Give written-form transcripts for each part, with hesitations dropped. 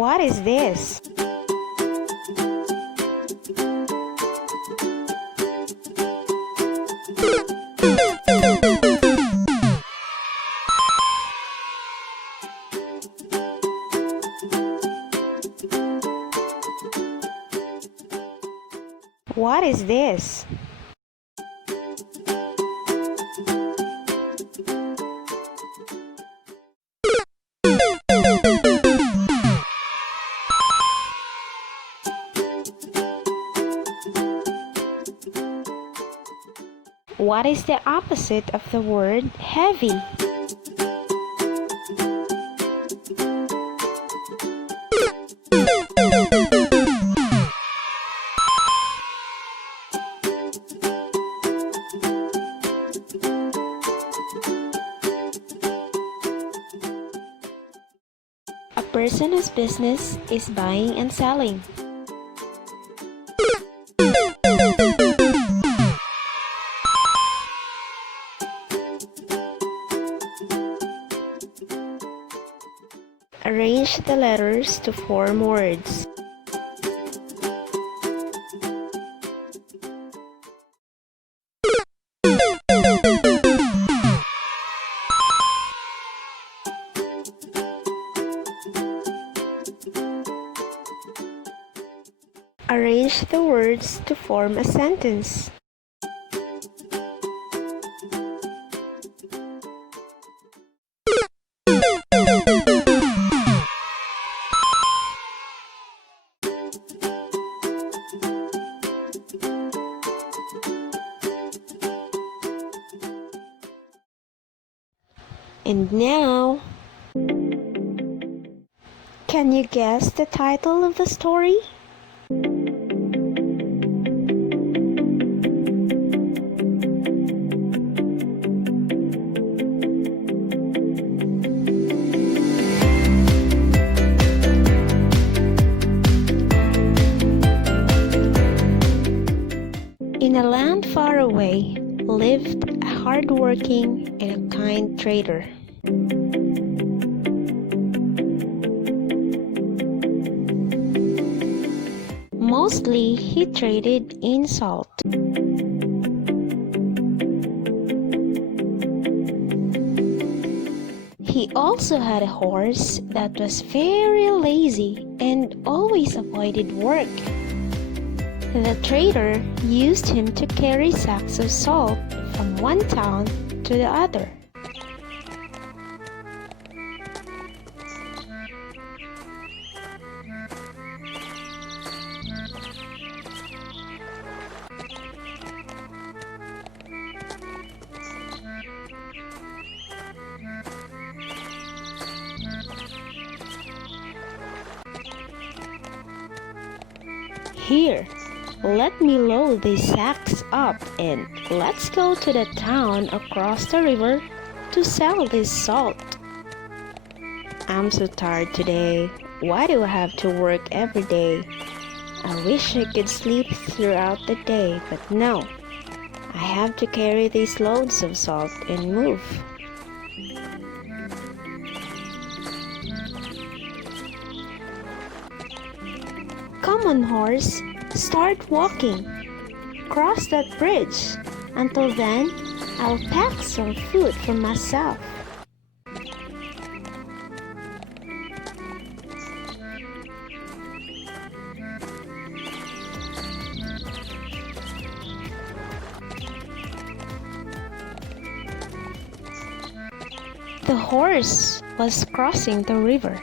What is this? What is this? What is the opposite of the word heavy? A person whose business is buying and selling. Arrange the letters to form words. Arrange the words to form a sentence. And now, can you guess the title of the story? In a land far away lived a hard-working and a kind trader. Mostly he traded in salt. He also had a horse that was very lazy and always avoided work. The trader used him to carry sacks of salt from one town to the other. Here, let me load these sacks up and let's go to the town across the river to sell this salt. I'm so tired today. Why do I have to work every day? I wish I could sleep throughout the day, but no. I have to carry these loads of salt and move. Come on, horse, start walking. Cross that bridge. Until then, I'll pack some food for myself. The horse was crossing the river.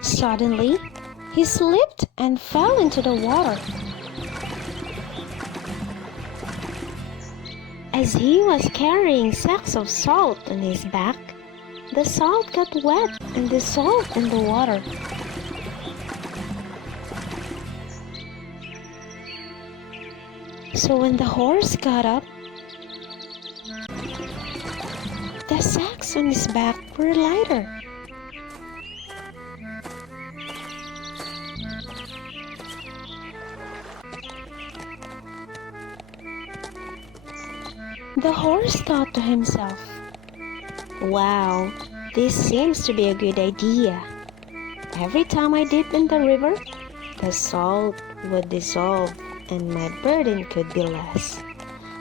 Suddenly, he slipped and fell into the water. As he was carrying sacks of salt on his back, the salt got wet and dissolved in the water. So when the horse got up, the sacks on his back were lighter. The horse thought to himself, "Wow, this seems to be a good idea. Every time I dip in the river, the salt would dissolve and my burden could be less.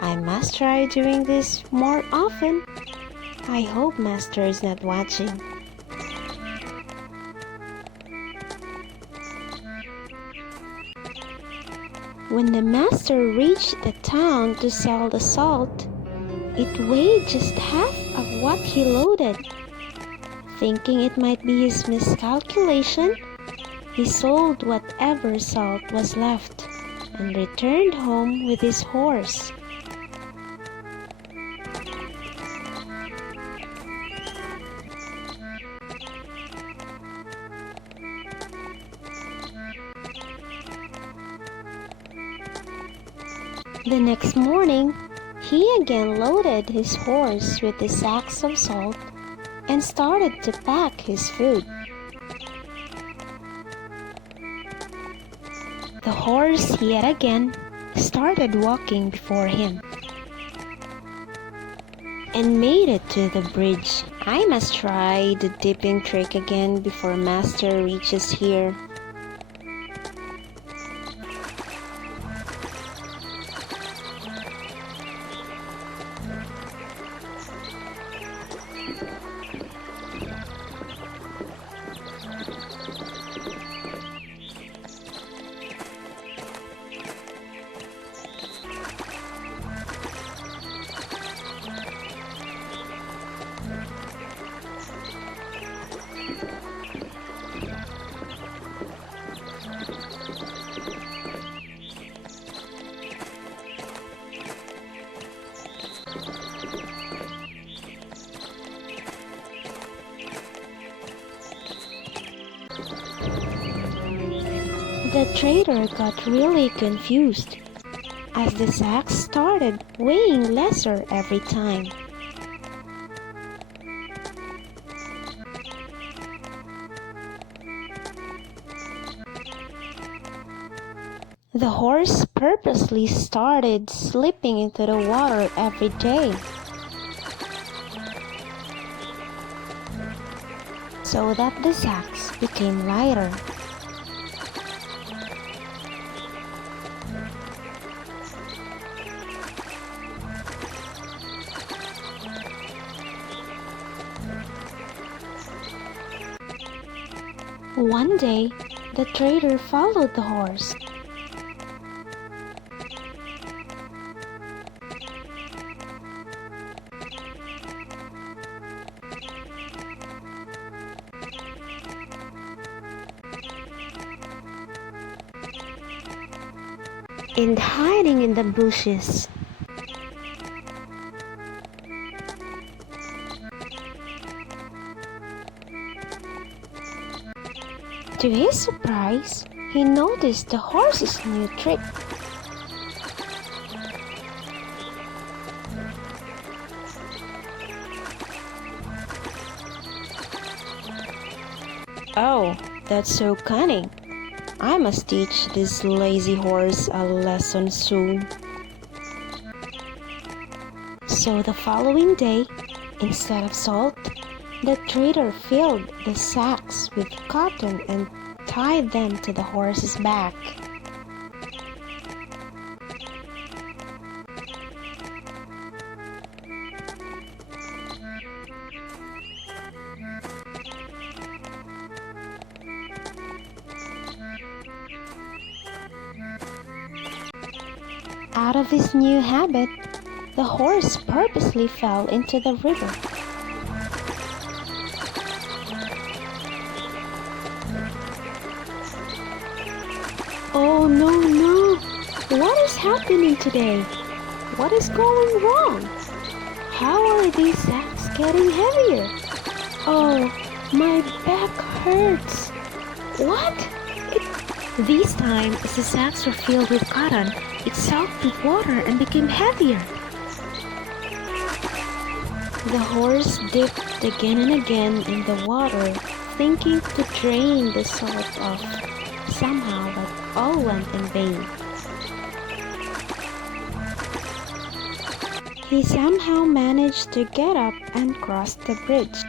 I must try doing this more often. I hope Master is not watching. When the master reached the town to sell the salt, it weighed just half of what he loaded. Thinking it might be his miscalculation, he sold whatever salt was left and returned home with his horse. The next morning, he again loaded his horse with the sacks of salt and started to pack his food. The horse yet again started walking before him and made it to the bridge. I must try the dipping trick again before Master reaches here. The trader got really confused as the sacks started weighing lesser every time. The horse purposely started slipping into the water every day, so that the sacks became lighter. One day, the trader followed the horse. And hiding in the bushes. To his surprise, he noticed the horse's new trick. Oh, that's so cunning. I must teach this lazy horse a lesson soon. So the following day, instead of salt, the trader filled the sacks with cotton and tied them to the horse's back. Out of his new habit, the horse purposely fell into the river. Oh no! What is happening today? What is going wrong? How are these sacks getting heavier? Oh, my back hurts. What? This time, as the sacks were filled with cotton, it soaked with water and became heavier. The horse dipped again and again in the water, thinking to drain the salt off somehow, but all went in vain. He somehow managed to get up and cross the bridge.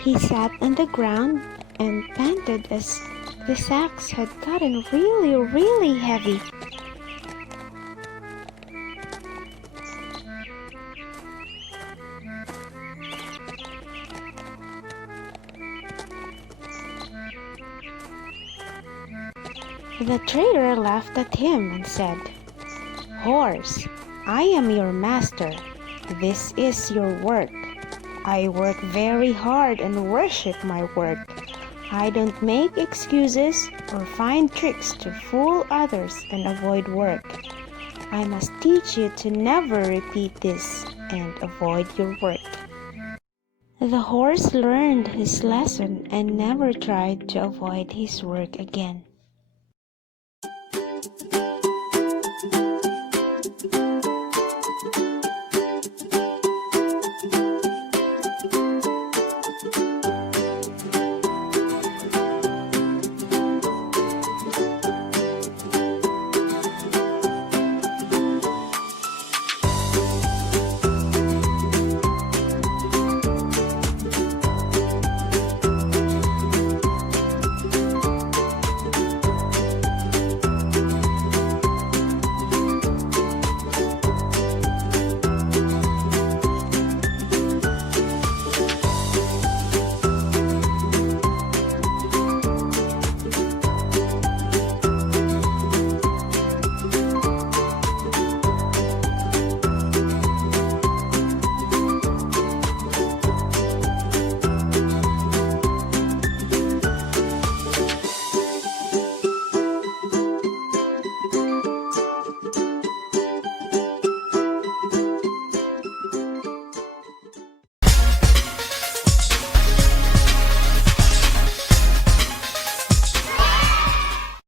He sat on the ground and panted as the sacks had gotten really heavy. The trader laughed at him and said, "Horse, I am your master. This is your work. I work very hard and worship my work. I don't make excuses or find tricks to fool others and avoid work. I must teach you to never repeat this and avoid your work." The horse learned his lesson and never tried to avoid his work again.